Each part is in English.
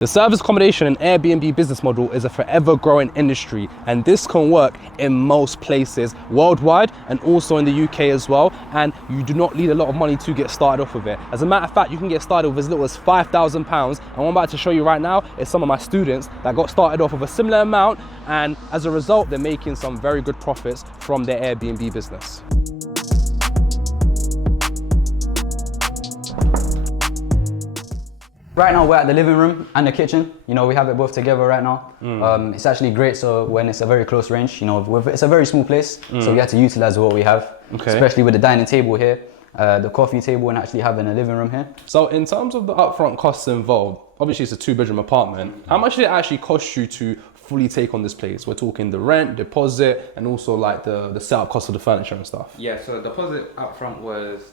The service accommodation and Airbnb business model is a forever growing industry, and this can work in most places worldwide and also in the UK as well, and you do not need a lot of money to get started off with it. As a matter of fact, you can get started with as little as £5,000, and what I'm about to show you right now is some of my students that got started off with a similar amount, and as a result they're making some very good profits from their Airbnb business. Right now we're at the living room and the kitchen. You know, we have it both together right now. It's actually great, so when it's a very close range, you know, it's a very small place, so we have to utilize what we have, especially with the dining table here, the coffee table, and actually having a living room here. So in terms of the upfront costs involved, obviously it's a 2-bedroom apartment. How much did it actually cost you to fully take on this place? We're talking the rent, deposit, and also like the setup cost of the furniture and stuff. Yeah, so deposit up front was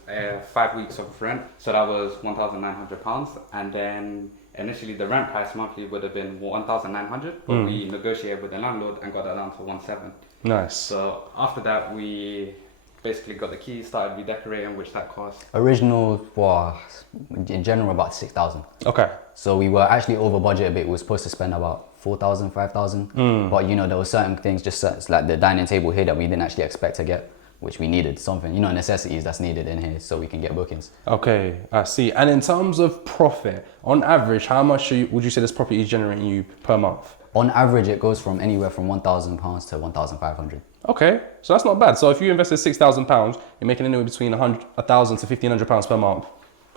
5 weeks of rent, so that was £1,900, and then initially the rent price monthly would have been £1,900, but we negotiated with the landlord and got that down to £1,700. Nice. So after that we basically got the keys, started redecorating, which that cost. Original, well, in general about 6,000. Okay. So we were actually over budget a bit. We were supposed to spend about 4,000, 5,000. But you know, there were certain things, just like the dining table here, that we didn't actually expect to get, which we needed something, you know, necessities that's needed in here so we can get bookings. Okay, I see. And in terms of profit, on average, how much would you say this property is generating you per month? On average, it goes from anywhere from £1,000 to 1,500. Okay, so that's not bad. So if you invested £6,000, you're making anywhere between £1,000 to £1,500 per month.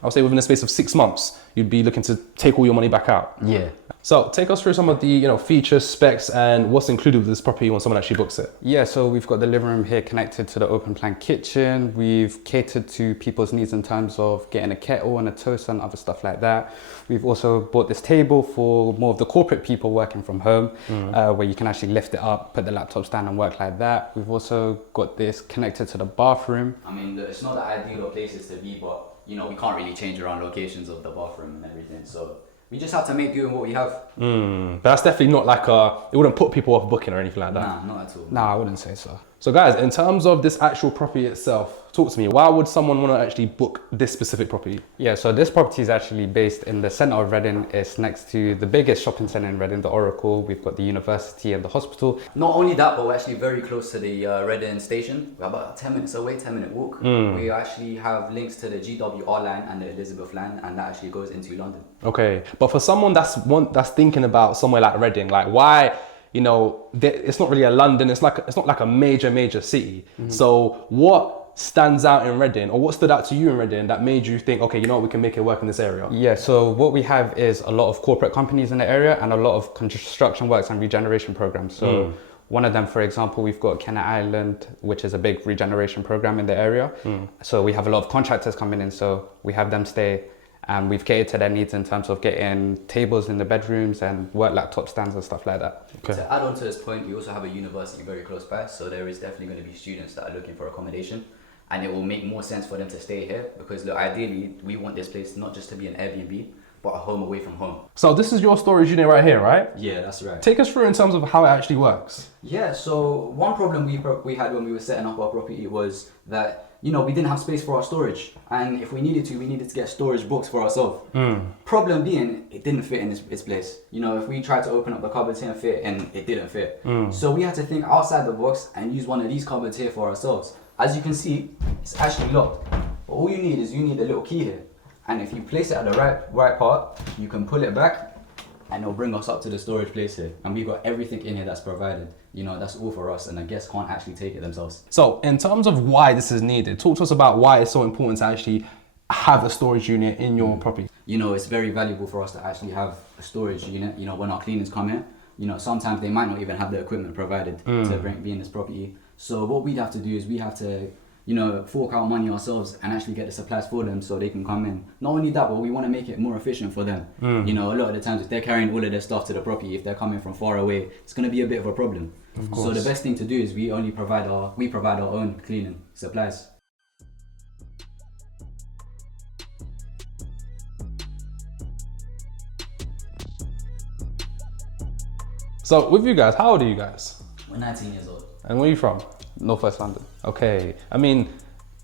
I would say within the space of 6 months, you'd be looking to take all your money back out. Yeah. So take us through some of the features, specs, and what's included with this property when someone actually books it. Yeah, so we've got the living room here connected to the open plan kitchen. We've catered to people's needs in terms of getting a kettle and a toaster and other stuff like that. We've also bought this table for more of the corporate people working from home, where you can actually lift it up, put the laptops down and work like that. We've also got this connected to the bathroom. I mean, it's not the ideal of places to be, but you know, we can't really change around locations of the bathroom and everything, so we just have to make do with what we have. But that's definitely not like it wouldn't put people off booking or anything like that. Nah, not at all. Nah, I wouldn't say so. So guys, in terms of this actual property itself, talk to me. Why would someone want to actually book this specific property? Yeah, so this property is actually based in the centre of Reading. It's next to the biggest shopping centre in Reading, the Oracle. We've got the university and the hospital. Not only that, but we're actually very close to the Reading station. We're about 10 minutes away, 10-minute walk. We actually have links to the GWR line and the Elizabeth line, and that actually goes into London. Okay, but for someone that's thinking about somewhere like Reading, like why? You know, it's not really a London. It's not like a major city. So what stands out in Reading, or what stood out to you in Reading that made you think, okay, you know what, we can make it work in this area? Yeah, so what we have is a lot of corporate companies in the area and a lot of construction works and regeneration programs. So one of them, for example, we've got Kennet Island, which is a big regeneration program in the area. So we have a lot of contractors coming in, so we have them stay. And we've catered to their needs in terms of getting tables in the bedrooms and work laptop stands and stuff like that. Okay. To add on to this point, we also have a university very close by, so there is definitely going to be students that are looking for accommodation, and it will make more sense for them to stay here because look, ideally we want this place not just to be an Airbnb, but a home away from home. So this is your storage unit right here, right? Yeah, that's right. Take us through in terms of how it actually works. Yeah, so one problem we had when we were setting up our property was that, you know, we didn't have space for our storage, and if we needed to get storage books for ourselves. Problem being, it didn't fit in its place. You know, if we tried to open up the cupboards here and fit, and it didn't fit. So we had to think outside the box and use one of these cupboards here for ourselves. As you can see, it's actually locked. But all you need a little key here, and if you place it at the right part, you can pull it back, and it'll bring us up to the storage place here. And we've got everything in here that's provided. You know, that's all for us, and the guests can't actually take it themselves. So in terms of why this is needed, talk to us about why it's so important to actually have a storage unit in your property. You know, it's very valuable for us to actually have a storage unit. You know, when our cleaners come in, you know, sometimes they might not even have the equipment provided to be in this property. So what we'd have to do is we have to, you know, fork out money ourselves and actually get the supplies for them so they can come in. Not only that, but we want to make it more efficient for them. You know, a lot of the times if they're carrying all of their stuff to the property, if they're coming from far away, it's going to be a bit of a problem. Of course. So the best thing to do is we provide our own cleaning supplies. So with you guys, how old are you guys? We're 19 years old. And where are you from? Northwest London. Okay, I mean,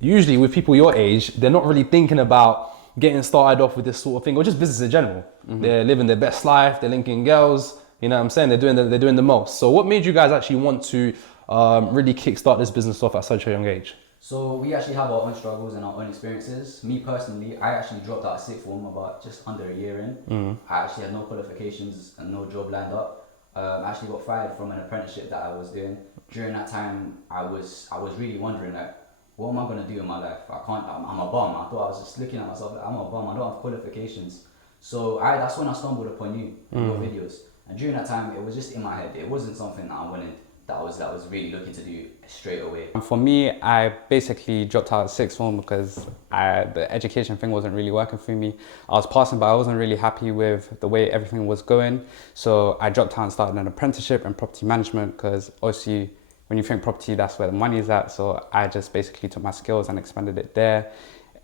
usually with people your age, they're not really thinking about getting started off with this sort of thing, or just business in general? They're living their best life, they're linking girls, you know what I'm saying? They're doing the most. So what made you guys actually want to really kickstart this business off at such a young age? So we actually have our own struggles and our own experiences. Me personally, I actually dropped out of sixth form about just under a year in. I actually had no qualifications and no job lined up. I actually got fired from an apprenticeship that I was doing. During that time, I was really wondering, like, what am I gonna do in my life? I'm a bum. I thought I was just looking at myself like, I'm a bum. I don't have qualifications. So that's when I stumbled upon you and your videos. And during that time, it was just in my head. It wasn't something that I wanted. That I was really looking to do straight away. And for me, I basically dropped out of sixth form because the education thing wasn't really working for me. I was passing, but I wasn't really happy with the way everything was going. So I dropped out and started an apprenticeship in property management because obviously when you think property, that's where the money is at. So I just basically took my skills and expanded it there.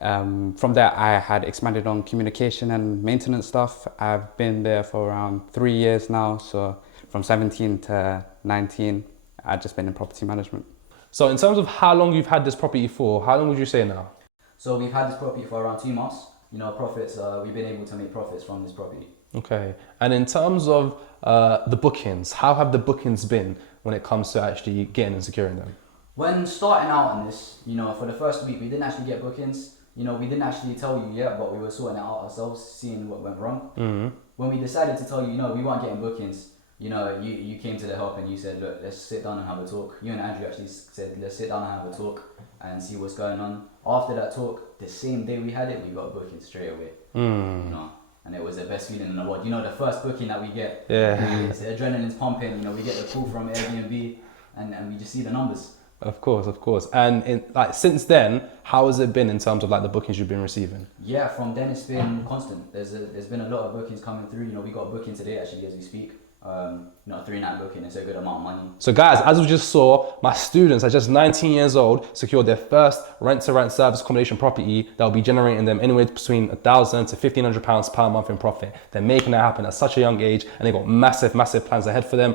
From there, I had expanded on communication and maintenance stuff. I've been there for around 3 years now. So from 17 to 19, I've just been in property management. So in terms of how long you've had this property for, how long would you say now? So we've had this property for around 2 months. You know, profits, we've been able to make profits from this property. Okay. And in terms of the bookings, how have the bookings been when it comes to actually getting and securing them? When starting out on this, you know, for the first week, we didn't actually get bookings. You know, we didn't actually tell you yet, but we were sorting it out ourselves, seeing what went wrong. When we decided to tell you, you know, we weren't getting bookings, you know, you came to the help and you said, look, let's sit down and have a talk. You and Andrew actually said, let's sit down and have a talk and see what's going on. After that talk, the same day we had it, we got bookings straight away. You know, and it was the best feeling in the world. You know, the first booking that we get, the adrenaline's pumping. You know, we get the call from Airbnb, and we just see the numbers. Of course. And since then, how has it been in terms of like the bookings you've been receiving? Yeah, from then it's been constant. There's been a lot of bookings coming through. You know, we got a booking today actually as we speak. You know, a 3-night booking. It's a good amount of money. So guys, as we just saw, my students at just 19 years old secured their first rent-to-rent service accommodation property that will be generating them anywhere between £1,000 to £1,500 per month in profit. They're making that happen at such a young age, and they've got massive plans ahead for them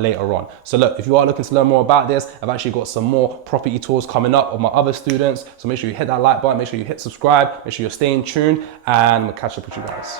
later on. So look, if you are looking to learn more about this, I've actually got some more property tours coming up of my other students. So make sure you hit that like button, make sure you hit subscribe, make sure you're staying tuned, and we'll catch up with you guys.